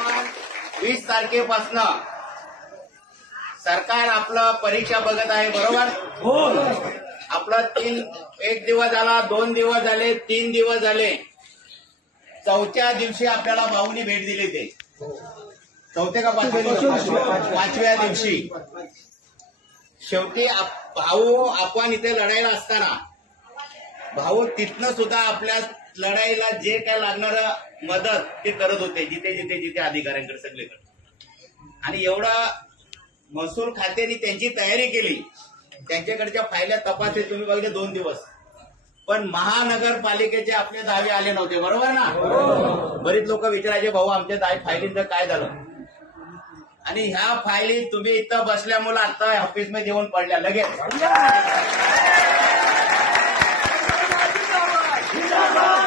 आपण वीस तारखेपासनं सरकार आपलं परीक्षा बघत आहे बरोबर? आपलं तीन एक दिवस झाला दोन दिवस झाले तीन दिवस झाले. चौथ्या दिवशी आपल्याला भाऊनी भेट दिली ते. चौथ्या का पाचव्या दिवशी? पाचव्या दिवशी. शेवटी भाऊ आपण इथे लढायला असताना भाऊ तिथनं सुद्धा आपल्या लढाईला जे काय लागणार मदत ते करत होते जिथे जिथे जिथे अधिकाऱ्यांकडे सगळीकडे. आणि एवढा महसूल खात्याने त्यांची तयारी केली. त्यांच्याकडच्या फायल्या तपासले तुम्ही बघितले दोन दिवस. पण महानगरपालिकेचे आपले दावे आले नव्हते बरोबर ना? बरीच लोक विचारायचे भाऊ आमच्या दावे फायलींचं काय झालं? आणि ह्या फायली तुम्ही इथं बसल्यामुळे आता ऑफिसमध्ये येऊन पडल्या लगेच कोण म्हणतो देणार भारत माता की हे तुम्हाला मी काय- आमच्या हक्काचं नाही कुणाच्या बापाचं आमच्या हक्काचं नाही कुणाच्या बापाचं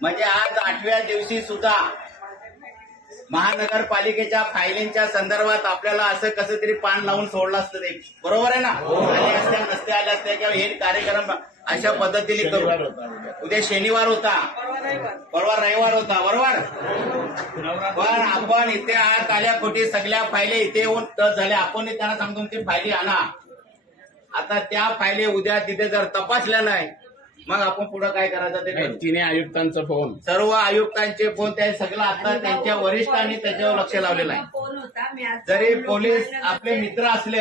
म्हणजे आज आठव्या दिवशी सुद्धा महानगरपालिकेच्या फायलिंगच्या संदर्भात आपल्याला असं कसं तरी पान लावून सोडलं असतं ते. बरोबर आहे ना? आले असत्या किंवा हे कार्यक्रम अशा पद्धतीने करू. उद्या. शनिवार होता. परवा रविवार होता बरोबर? पण आपण इथे आत आल्या खोटी सगळ्या फायली इथे येऊन टच झाल्या. आपण त्यांना सांगतो ते फायली आणा. आता त्या फायली उद्या तिथे जर तपासल्या नाही मग आपण पुढे काय करायचं ते करू. तिने आयुक्तांचा फोन सर्व आयुक्तांचे फोन त्या सगळं आता त्यांच्या वरिष्ठांनी त्याच्यावर लक्ष लावलेलं आहे. जरी पोलीस आपले मित्र असले.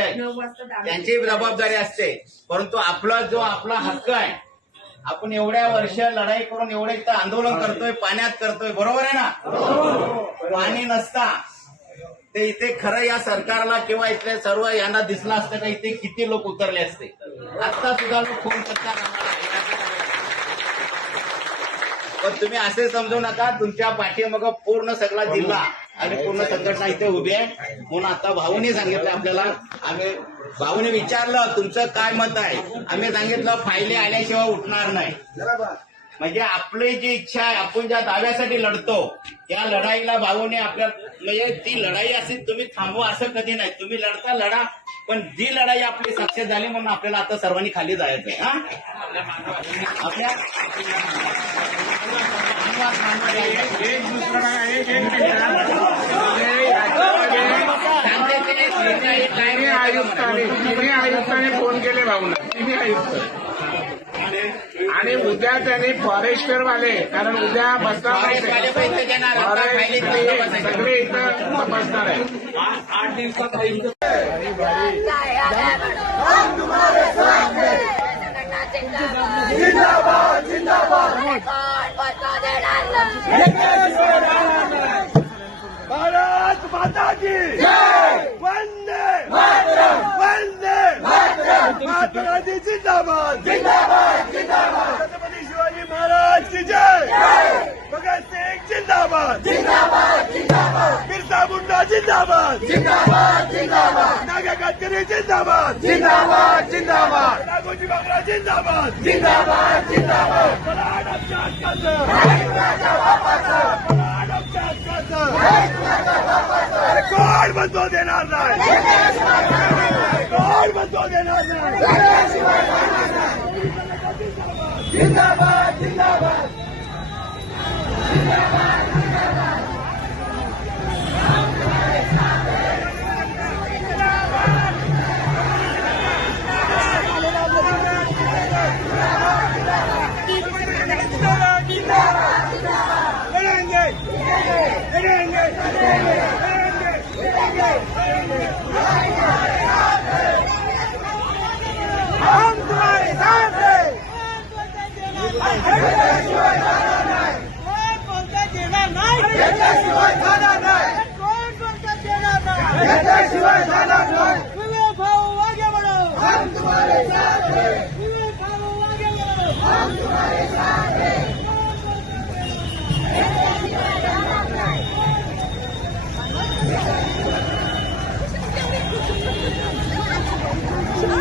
त्यांची जबाबदारी असते. परंतु आपला जो आपला हक्क आहे आपण एवढ्या वर्ष लढाई करून एवढे इथं आंदोलन करतोय पाण्यात करतोय बरोबर आहे ना? पाणी नसता. ते इथे खरं या सरकारला किंवा इथल्या सर्व यांना दिसलं असतं का इथे किती लोक उतरले असते? आता सुद्धा लोक फोन करतात पण तुम्ही असे समजू नका तुमच्या पाठीमाग पूर्ण सगळा जिल्हा आणि पूर्ण संघटना इथे उभी आहे. म्हणून आता भाऊने सांगितलं आपल्याला आम्ही भाऊने विचारलं तुमचं काय मत आहे? आम्ही सांगितलं फायले आल्याशिवाय उठणार नाही. म्हणजे आपली जी इच्छा आहे आपण ज्या दाव्यासाठी लढतो त्या लढाईला भाऊने आपल्या म्हणजे ती लढाई असेल तुम्ही थांबवा असं कधी नाही. तुम्ही लढता लढा पण जी लढाई आपली सक्सेस झाली म्हणून आपल्याला आता सर्वांनी खाली जायचं हा? आपल्या एक दुसरा एक एक तिन्ही आयुक्ताने फोन केले भाऊला तिन्ही आयुक्त. आणि उद्या त्यांनी फॉरेस्टर वाले कारण उद्या बसणार तपासायचे. सगळे इथं तपासणार आहे. आठ दिवसात आयुक्त जिंदाबाद जिंदाबाद भारत माता की वंदे वंदे महात्मा जिंदाबाद जिंदाबाद जिंदाबाद छत्रपती शिवाजी महाराज की जय भगत सिंग जिंदाबाद जिंदाबाद जिंदाबाद बिरसा मुंडा जिंदाबाद जिंदाबाद जिंदाबाद नागा कातकरी जिंदाबाद जिंदाबाद जिंदाबाद राघोजी बाबरा जिंदाबाद जिंदाबाद जिंदाबाद मला आमच्या हक्काचं मला आमच्या हक्काचं कोण बंदो देणार नाही कोण म्हणतो देणार नाही जिंदाबाद जिंदाबाद लड़ेंगे लड़ेंगे लड़ेंगे हम शिवाय जाना नाही शिवाय जाना नाही हम तुम्हारे साथ हैं हम तुम्हारे साथ हैं हा